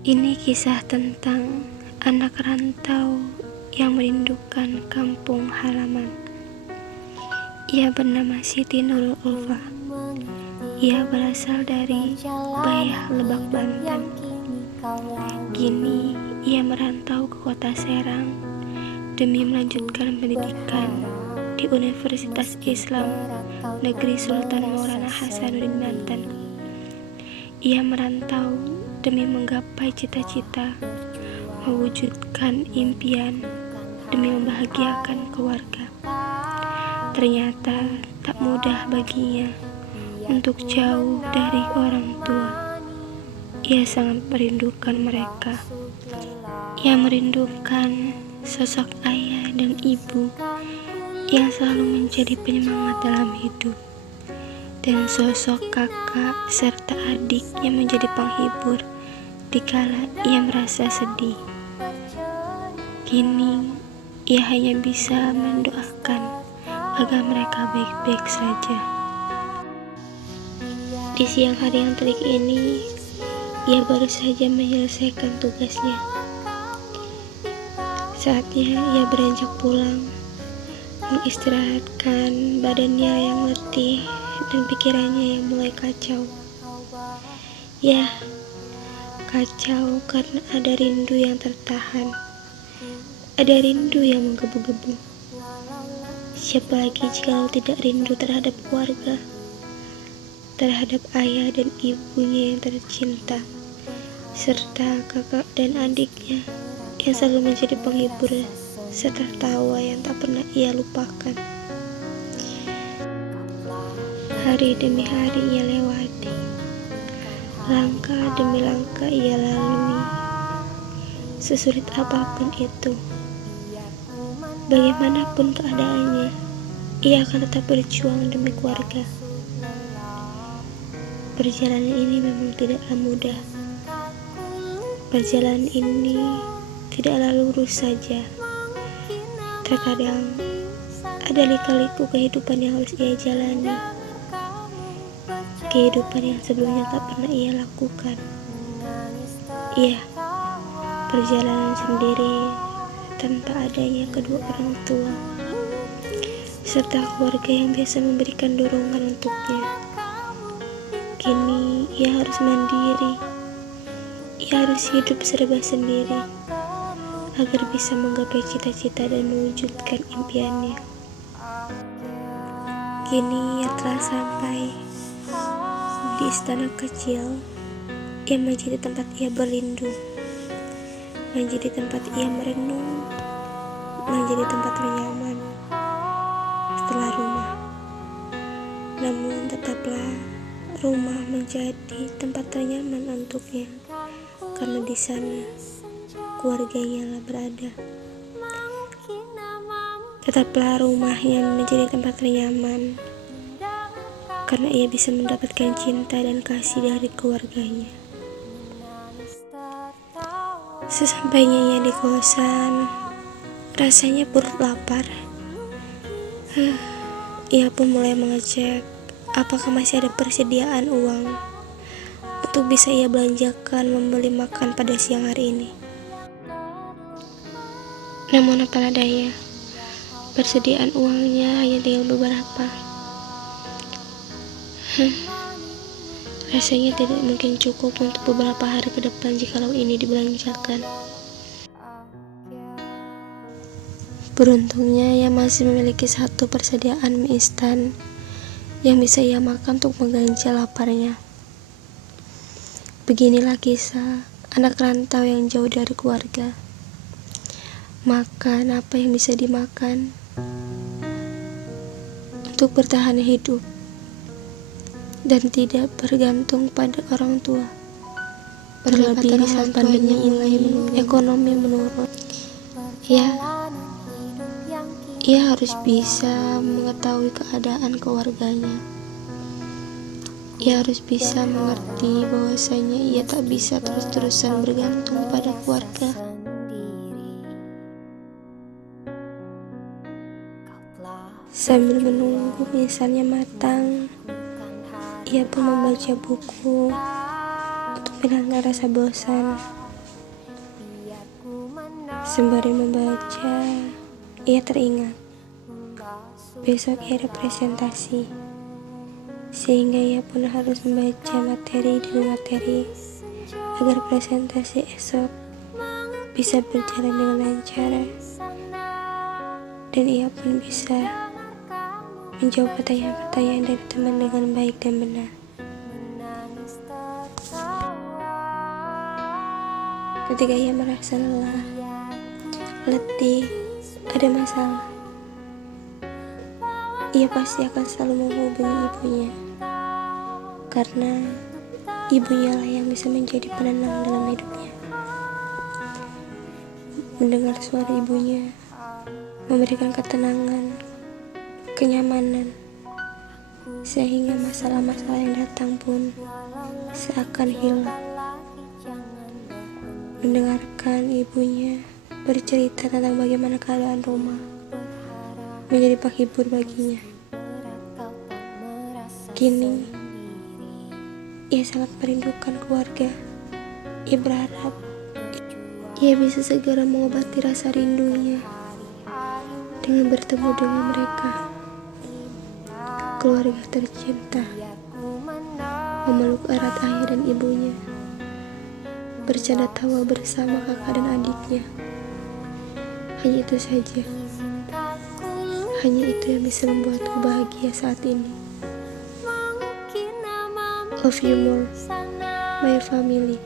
Ini kisah tentang anak rantau yang merindukan kampung halaman. Ia bernama Siti Nurul Ulfa. Ia berasal dari Bayah Lebak, Banten. Kini ia merantau ke kota Serang demi melanjutkan pendidikan di Universitas Islam Negeri Sultan Maulana Hasanuddin, Banten. Ia merantau demi menggapai cita-cita, mewujudkan impian, demi membahagiakan keluarga. Ternyata tak mudah baginya untuk jauh dari orang tua. Ia sangat merindukan mereka. Ia merindukan sosok ayah dan ibu yang selalu menjadi penyemangat dalam hidup, dan sosok kakak serta adik yang menjadi penghibur dikala ia merasa sedih. Kini ia hanya bisa mendoakan agar mereka baik-baik saja. Di siang hari yang terik ini, ia baru saja menyelesaikan tugasnya. Saatnya ia beranjak pulang, mengistirahatkan badannya yang letih dan pikirannya yang mulai kacau. Ya, kacau karena ada rindu yang tertahan, ada rindu yang menggebu-gebu. Siapa lagi jika tidak rindu terhadap keluarga, terhadap ayah dan ibunya yang tercinta, serta kakak dan adiknya yang selalu menjadi penghibur serta tawa yang tak pernah ia lupakan. Hari demi hari ia lewati, langkah demi langkah ia lalui. Sesulit apapun itu, bagaimanapun keadaannya, ia akan tetap berjuang demi keluarga. Perjalanan ini memang tidaklah mudah. Perjalanan ini tidaklah lurus saja. Terkadang ada lika-liku kehidupan yang harus ia jalani, kehidupan yang sebelumnya tak pernah ia lakukan. Iya, perjalanan sendiri tanpa adanya kedua orang tua serta keluarga yang biasa memberikan dorongan untuknya. Kini ia harus mandiri. Ia harus hidup serba sendiri agar bisa menggapai cita-cita dan mewujudkan impiannya. Kini ia telah sampai di istana kecil yang menjadi tempat ia berlindung, menjadi tempat ia merenung, menjadi tempat ternyaman setelah rumah. Namun tetaplah rumah menjadi tempat ternyaman untuknya, karena di sana keluarganya lah berada. Tetaplah rumahnya menjadi tempat ternyaman karena ia bisa mendapatkan cinta dan kasih dari keluarganya. Sesampainya ia di kosan, rasanya perut lapar. Ia pun mulai mengecek apakah masih ada persediaan uang untuk bisa ia belanjakan membeli makan pada siang hari ini. Namun apalah daya, persediaan uangnya hanya tinggal beberapa. Rasanya tidak mungkin cukup untuk beberapa hari ke depan jikalau ini dibelanjakan. Beruntungnya ia masih memiliki satu persediaan mie instan yang bisa ia makan untuk mengganjal laparnya. Beginilah kisah anak rantau yang jauh dari keluarga. Makan apa yang bisa dimakan untuk bertahan hidup dan tidak bergantung pada orang tua. Terlebih di saat pandemi ini ekonomi menurun. Ya, ia harus bisa mengetahui keadaan keluarganya. Ia harus bisa mengerti bahwasanya ia tak bisa terus-terusan bergantung pada keluarga. Sambil menunggu misalnya matang, ia pun membaca buku untuk menghilangkan rasa bosan. Sembari membaca, ia teringat besok ia ada presentasi, sehingga ia pun harus membaca materi demi materi agar presentasi esok bisa berjalan dengan lancar, dan ia pun bisa menjawab pertanyaan-pertanyaan dari teman dengan baik dan benar. Ketika ia merasa lelah, letih, ada masalah, ia pasti akan selalu menghubungi ibunya, karena ibunya lah yang bisa menjadi penenang dalam hidupnya. Mendengar suara ibunya memberikan ketenangan, kenyamanan, sehingga masalah-masalah yang datang pun seakan hilang. Mendengarkan ibunya bercerita tentang bagaimana keadaan rumah menjadi penghibur baginya. Kini, ia sangat merindukan keluarga. Ia berharap ia bisa segera mengobati rasa rindunya dengan bertemu dengan mereka, keluarga tercinta, memeluk erat ayah dan ibunya, bercanda tawa bersama kakak dan adiknya. Hanya itu saja. Hanya itu yang bisa membuatku bahagia saat ini. Love you more, my family.